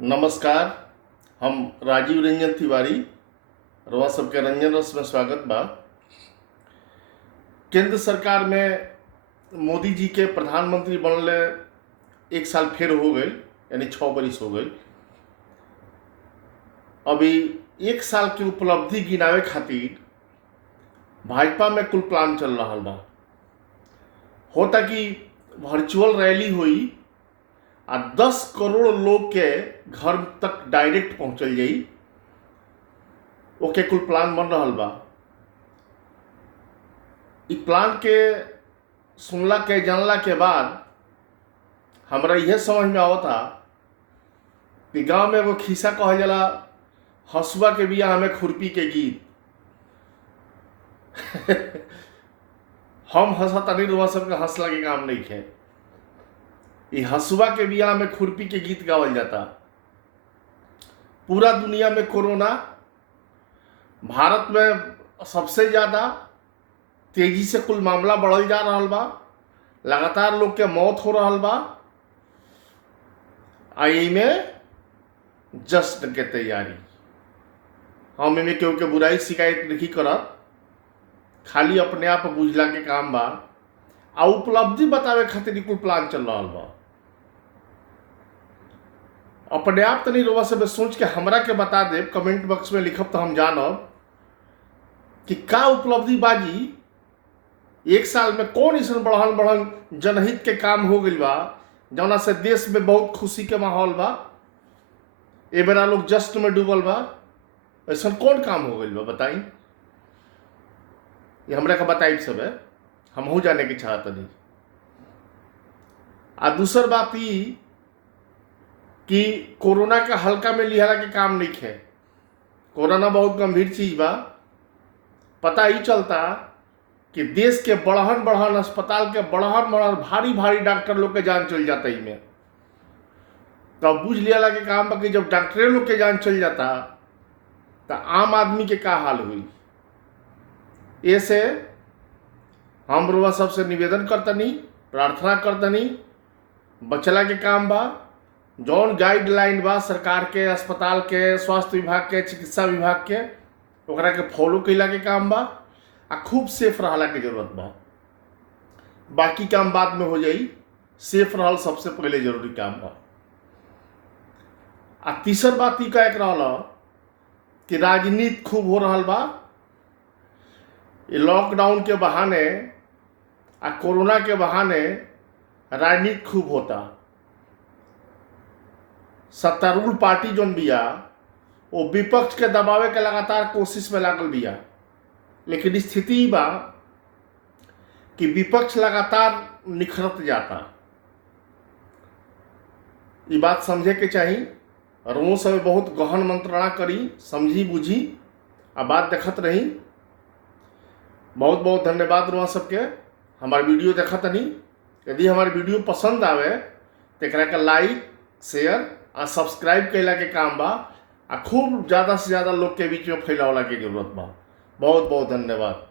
नमस्कार। हम राजीव रंजन तिवारी रवा सबके रंजन रस में स्वागत बा। केंद्र सरकार में मोदी जी के प्रधानमंत्री बनले 1 साल फिर हो गई, यानी 6 बरिस हो गई। अभी 1 साल की उपलब्धि गिनावे खातिर भाजपा में कुल प्लान चल रहा बा। होता कि वर्चुअल रैली हुई आ 10 करोड़ लोग के घर तक डायरेक्ट पहुंचल जाई, ओके कुल प्लान बन रहा बा। इ प्लान के सुनला के जानला के बाद हमरा यह समझ में आवता कि गांव में एगो खिस्सा कहल जाला, हसुआ के बिया हमें खुरपी के गीत। हम हंसतानी, रुआ सबके हंसला के काम नहीं है। ये हसुआ के बिया में खुरपी के गीत गावल जाता। पूरा दुनिया में कोरोना, भारत में सबसे ज्यादा तेजी से कुल मामला बढ़ल जा रहा बा। लगातार लोग के मौत हो रहा बा। आई में जश्न के तैयारी। हम इनमें केहू के बुराई शिकायत नहीं करत, खाली अपने आप बुझला के काम बा आ उपलब्धि बतावे खातिर कुल प्लान चल रहा बा। अपने आप तनी रोवा से सोच के हमरा के बता दे, कमेंट बॉक्स में लिखब तो हम जानब कि का उपलब्धि बाजी 1 साल में कौन ऐसा बढ़न बढ़न जनहित के काम हो गई बा जौना से देश में बहुत खुशी के माहौल बा। ए बेरा लोग जश्न में डूबल बा। ऐसा कौन काम हो गई बा बताई? ये हमरा का बताई सब है, हमहू जाने की चाहत नहीं। आ दूसर बात ई कि कोरोना का हल्का में लिहला के काम नहीं है। कोरोना बहुत गंभीर चीज बा। पता ही चलता कि देश के बढ़न बढ़न अस्पताल के बढ़न बढ़न भारी भारी डॉक्टर लोग के जान चल जाता ही में। तो बुझ लिया के काम बा कि जब डॉक्टरे लोग के जान चल जाता तो आम आदमी के का हाल हुई। ऐसे हम रुआ सबसे निवेदन करतनी, प्रार्थना करतनी, बचला के काम बा। जौन गाइडलाइन बा सरकार के, अस्पताल के, स्वास्थ्य विभाग के, चिकित्सा विभाग के, ओकरा के फॉलो कैला के काम बा। आ खूब सेफ रहला के जरूरत बा। बाकी काम बाद में हो जाई, सेफ रहल सबसे पहले जरूरी काम बा। आ तीसर बात ई का एक रहला कि राजनीति खूब हो रहल बा। ये लॉकडाउन के बहाने आ कोरोना के बहाने राजनीति खूब होता। सत्तारूढ़ पार्टी जोन बिया वो विपक्ष के दबावे के लगातार कोशिश में लागल बिया। लेकिन स्थिति बा कि विपक्ष लगातार निखरत जाता। ये बात समझे के चाहिए और वो सब बहुत गहन मंत्रणा करी, समझी बुझी आ बात देखत रही। बहुत बहुत धन्यवाद रुआ सबके हमारे वीडियो देखत नहीं। यदि हमारे वीडियो पसंद आवे तो एकरा के लाइक, शेयर आ सब्सक्राइब कैला के काम बा। आ खूब ज़्यादा से ज़्यादा लोग के बीच में फैलावला की जरूरत बा। बहुत बहुत धन्यवाद।